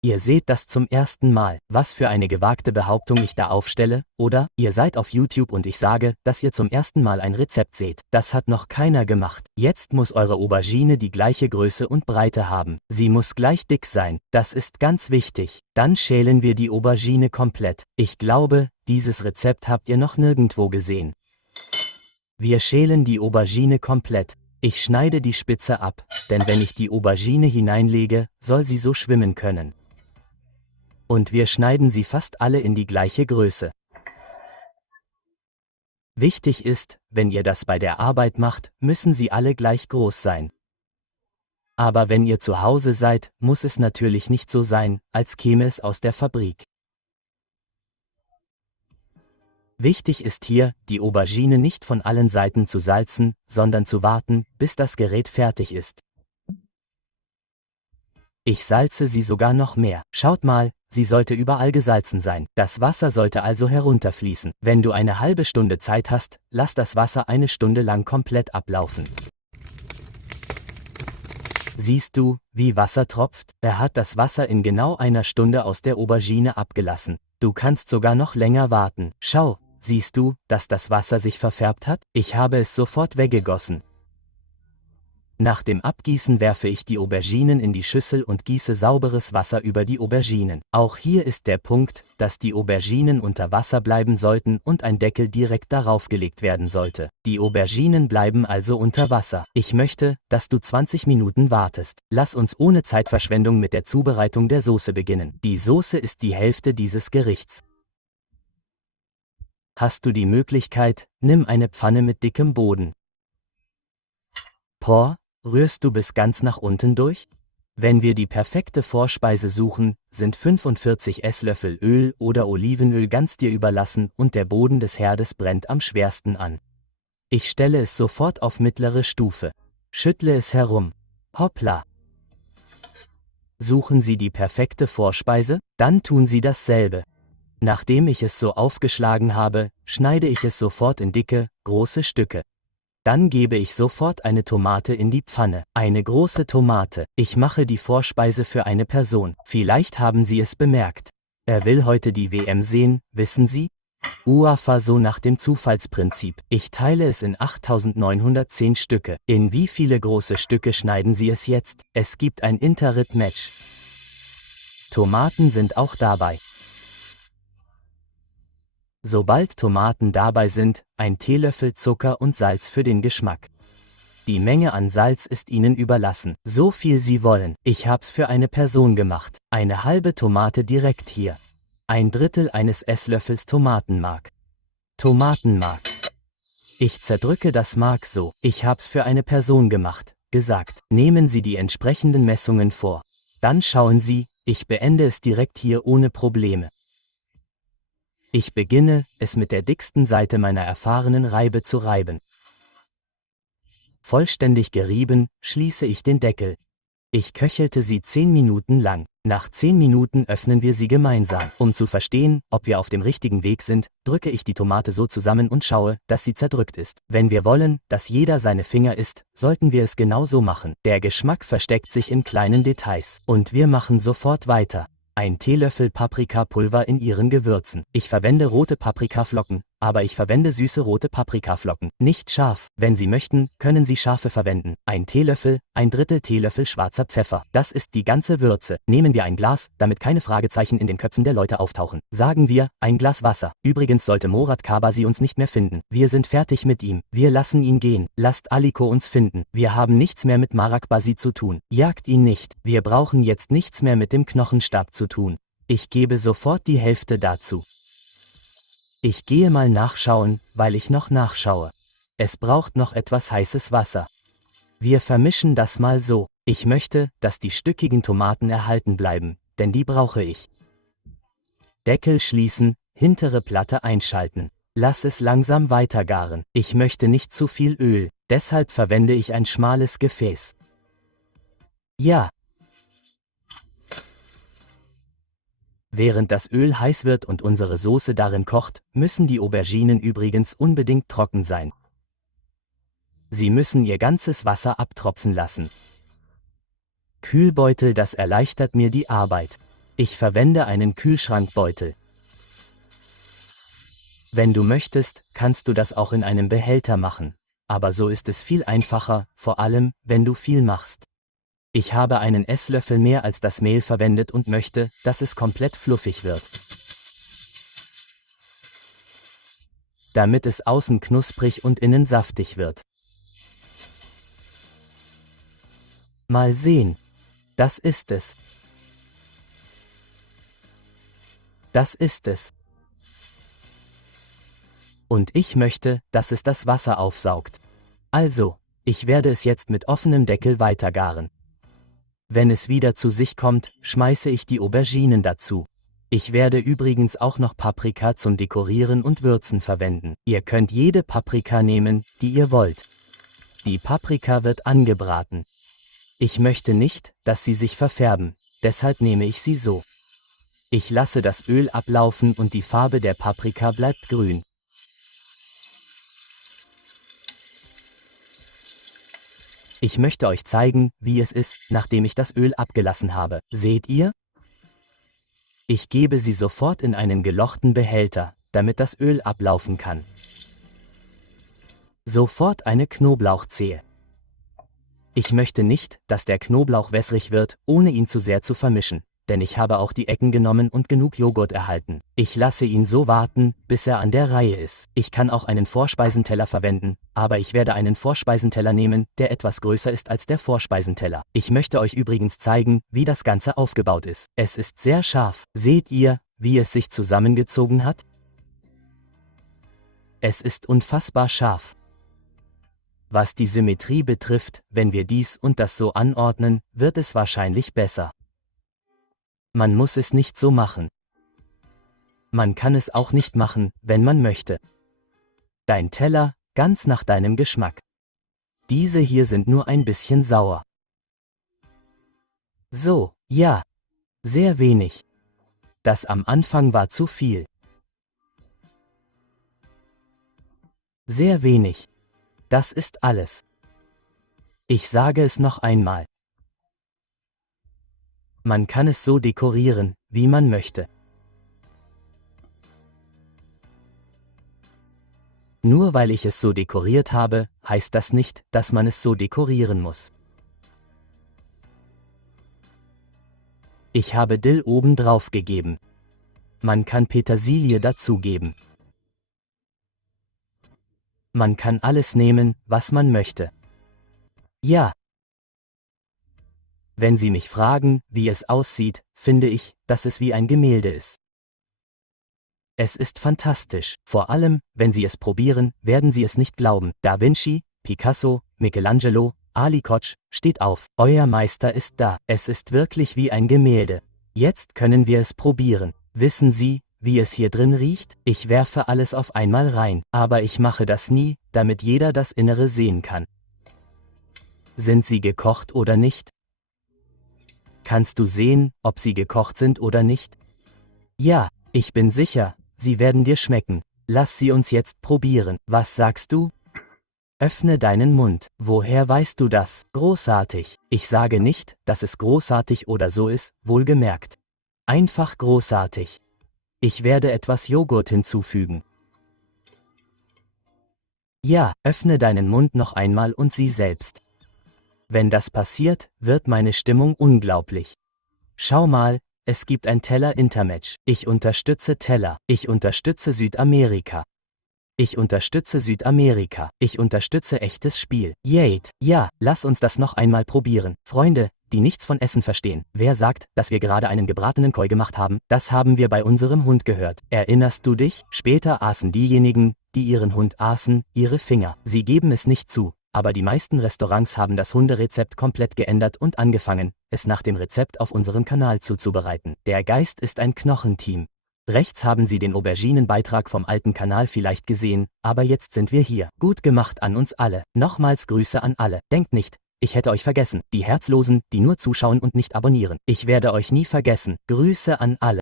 Ihr seht das zum ersten Mal, was für eine gewagte Behauptung ich da aufstelle, oder? Ihr seid auf YouTube und ich sage, dass ihr zum ersten Mal ein Rezept seht. Das hat noch keiner gemacht. Jetzt muss eure Aubergine die gleiche Größe und Breite haben. Sie muss gleich dick sein. Das ist ganz wichtig. Dann schälen wir die Aubergine komplett. Ich glaube, dieses Rezept habt ihr noch nirgendwo gesehen. Wir schälen die Aubergine komplett. Ich schneide die Spitze ab, denn wenn ich die Aubergine hineinlege, soll sie so schwimmen können. Und wir schneiden sie fast alle in die gleiche Größe. Wichtig ist, wenn ihr das bei der Arbeit macht, müssen sie alle gleich groß sein. Aber wenn ihr zu Hause seid, muss es natürlich nicht so sein, als käme es aus der Fabrik. Wichtig ist hier, die Aubergine nicht von allen Seiten zu salzen, sondern zu warten, bis das Gerät fertig ist. Ich salze sie sogar noch mehr. Schaut mal, sie sollte überall gesalzen sein. Das Wasser sollte also herunterfließen. Wenn du eine halbe Stunde Zeit hast, lass das Wasser eine Stunde lang komplett ablaufen. Siehst du, wie Wasser tropft? Er hat das Wasser in genau einer Stunde aus der Aubergine abgelassen. Du kannst sogar noch länger warten. Schau, siehst du, dass das Wasser sich verfärbt hat? Ich habe es sofort weggegossen. Nach dem Abgießen werfe ich die Auberginen in die Schüssel und gieße sauberes Wasser über die Auberginen. Auch hier ist der Punkt, dass die Auberginen unter Wasser bleiben sollten und ein Deckel direkt darauf gelegt werden sollte. Die Auberginen bleiben also unter Wasser. Ich möchte, dass du 20 Minuten wartest. Lass uns ohne Zeitverschwendung mit der Zubereitung der Soße beginnen. Die Soße ist die Hälfte dieses Gerichts. Hast du die Möglichkeit, nimm eine Pfanne mit dickem Boden. Rührst du bis ganz nach unten durch? Wenn wir die perfekte Vorspeise suchen, sind 45 Esslöffel Öl oder Olivenöl ganz dir überlassen und der Boden des Herdes brennt am schwersten an. Ich stelle es sofort auf mittlere Stufe. Schüttle es herum. Hoppla! Suchen Sie die perfekte Vorspeise? Dann tun Sie dasselbe. Nachdem ich es so aufgeschlagen habe, schneide ich es sofort in dicke, große Stücke. Dann gebe ich sofort eine Tomate in die Pfanne. Eine große Tomate. Ich mache die Vorspeise für eine Person. Vielleicht haben Sie es bemerkt. Er will heute die WM sehen, wissen Sie? UEFA so nach dem Zufallsprinzip. Ich teile es in 8910 Stücke. In wie viele große Stücke schneiden Sie es jetzt? Es gibt ein Interrit-Match. Tomaten sind auch dabei. Sobald Tomaten dabei sind, ein Teelöffel Zucker und Salz für den Geschmack. Die Menge an Salz ist Ihnen überlassen, so viel Sie wollen. Ich hab's für eine Person gemacht. Eine halbe Tomate direkt hier. Ein Drittel eines Esslöffels Tomatenmark. Tomatenmark. Ich zerdrücke das Mark so. Ich hab's für eine Person gemacht, gesagt. Nehmen Sie die entsprechenden Messungen vor. Dann schauen Sie, ich beende es direkt hier ohne Probleme. Ich beginne, es mit der dicksten Seite meiner erfahrenen Reibe zu reiben. Vollständig gerieben, schließe ich den Deckel. Ich köchelte sie 10 Minuten lang. Nach 10 Minuten öffnen wir sie gemeinsam. Um zu verstehen, ob wir auf dem richtigen Weg sind, drücke ich die Tomate so zusammen und schaue, dass sie zerdrückt ist. Wenn wir wollen, dass jeder seine Finger isst, sollten wir es genau so machen. Der Geschmack versteckt sich in kleinen Details. Und wir machen sofort weiter. Ein Teelöffel Paprikapulver in Ihren Gewürzen. Ich verwende rote Paprikaflocken, aber ich verwende süße rote Paprikaflocken, nicht scharf. Wenn Sie möchten, können Sie scharfe verwenden. Ein Teelöffel, ein Drittel Teelöffel schwarzer Pfeffer. Das ist die ganze Würze. Nehmen wir ein Glas, damit keine Fragezeichen in den Köpfen der Leute auftauchen. Sagen wir, ein Glas Wasser. Übrigens sollte Morat Kabasi uns nicht mehr finden. Wir sind fertig mit ihm. Wir lassen ihn gehen. Lasst Aliko uns finden. Wir haben nichts mehr mit Marak Basi zu tun. Jagt ihn nicht. Wir brauchen jetzt nichts mehr mit dem Knochenstab zu tun. Ich gebe sofort die Hälfte dazu. Ich gehe mal nachschauen, weil ich noch nachschaue. Es braucht noch etwas heißes Wasser. Wir vermischen das mal so. Ich möchte, dass die stückigen Tomaten erhalten bleiben, denn die brauche ich. Deckel schließen, hintere Platte einschalten. Lass es langsam weitergaren. Ich möchte nicht zu viel Öl, deshalb verwende ich ein schmales Gefäß. Ja. Während das Öl heiß wird und unsere Soße darin kocht, müssen die Auberginen übrigens unbedingt trocken sein. Sie müssen ihr ganzes Wasser abtropfen lassen. Kühlbeutel, das erleichtert mir die Arbeit. Ich verwende einen Kühlschrankbeutel. Wenn du möchtest, kannst du das auch in einem Behälter machen. Aber so ist es viel einfacher, vor allem, wenn du viel machst. Ich habe einen Esslöffel mehr als das Mehl verwendet und möchte, dass es komplett fluffig wird. Damit es außen knusprig und innen saftig wird. Mal sehen. Das ist es. Das ist es. Und ich möchte, dass es das Wasser aufsaugt. Also, ich werde es jetzt mit offenem Deckel weitergaren. Wenn es wieder zu sich kommt, schmeiße ich die Auberginen dazu. Ich werde übrigens auch noch Paprika zum Dekorieren und Würzen verwenden. Ihr könnt jede Paprika nehmen, die ihr wollt. Die Paprika wird angebraten. Ich möchte nicht, dass sie sich verfärben, deshalb nehme ich sie so. Ich lasse das Öl ablaufen und die Farbe der Paprika bleibt grün. Ich möchte euch zeigen, wie es ist, nachdem ich das Öl abgelassen habe. Seht ihr? Ich gebe sie sofort in einen gelochten Behälter, damit das Öl ablaufen kann. Sofort eine Knoblauchzehe. Ich möchte nicht, dass der Knoblauch wässrig wird, ohne ihn zu sehr zu vermischen, denn ich habe auch die Ecken genommen und genug Joghurt erhalten. Ich lasse ihn so warten, bis er an der Reihe ist. Ich kann auch einen Vorspeisenteller verwenden, aber ich werde einen Vorspeisenteller nehmen, der etwas größer ist als der Vorspeisenteller. Ich möchte euch übrigens zeigen, wie das Ganze aufgebaut ist. Es ist sehr scharf. Seht ihr, wie es sich zusammengezogen hat? Es ist unfassbar scharf. Was die Symmetrie betrifft, wenn wir dies und das so anordnen, wird es wahrscheinlich besser. Man muss es nicht so machen. Man kann es auch nicht machen, wenn man möchte. Dein Teller, ganz nach deinem Geschmack. Diese hier sind nur ein bisschen sauer. So, ja. Sehr wenig. Das am Anfang war zu viel. Sehr wenig. Das ist alles. Ich sage es noch einmal. Man kann es so dekorieren, wie man möchte. Nur weil ich es so dekoriert habe, heißt das nicht, dass man es so dekorieren muss. Ich habe Dill oben drauf gegeben. Man kann Petersilie dazugeben. Man kann alles nehmen, was man möchte. Ja. Wenn Sie mich fragen, wie es aussieht, finde ich, dass es wie ein Gemälde ist. Es ist fantastisch. Vor allem, wenn Sie es probieren, werden Sie es nicht glauben. Da Vinci, Picasso, Michelangelo, Ali Koç, steht auf. Euer Meister ist da. Es ist wirklich wie ein Gemälde. Jetzt können wir es probieren. Wissen Sie, wie es hier drin riecht? Ich werfe alles auf einmal rein. Aber ich mache das nie, damit jeder das Innere sehen kann. Sind sie gekocht oder nicht? Kannst du sehen, ob sie gekocht sind oder nicht? Ja, ich bin sicher, sie werden dir schmecken. Lass sie uns jetzt probieren. Was sagst du? Öffne deinen Mund. Woher weißt du das? Großartig. Ich sage nicht, dass es großartig oder so ist, wohlgemerkt. Einfach großartig. Ich werde etwas Joghurt hinzufügen. Ja, öffne deinen Mund noch einmal und sieh selbst. Wenn das passiert, wird meine Stimmung unglaublich. Schau mal, es gibt ein Teller-Intermatch. Ich unterstütze Teller. Ich unterstütze Südamerika. Ich unterstütze Südamerika. Ich unterstütze echtes Spiel. Yay. Ja, lass uns das noch einmal probieren. Freunde, die nichts von Essen verstehen. Wer sagt, dass wir gerade einen gebratenen Koi gemacht haben? Das haben wir bei unserem Hund gehört. Erinnerst du dich? Später aßen diejenigen, die ihren Hund aßen, ihre Finger. Sie geben es nicht zu. Aber die meisten Restaurants haben das Hunderezept komplett geändert und angefangen, es nach dem Rezept auf unserem Kanal zuzubereiten. Der Geist ist ein Knochenteam. Rechts haben Sie den Auberginenbeitrag vom alten Kanal vielleicht gesehen, aber jetzt sind wir hier. Gut gemacht an uns alle. Nochmals Grüße an alle. Denkt nicht, ich hätte euch vergessen. Die Herzlosen, die nur zuschauen und nicht abonnieren. Ich werde euch nie vergessen. Grüße an alle.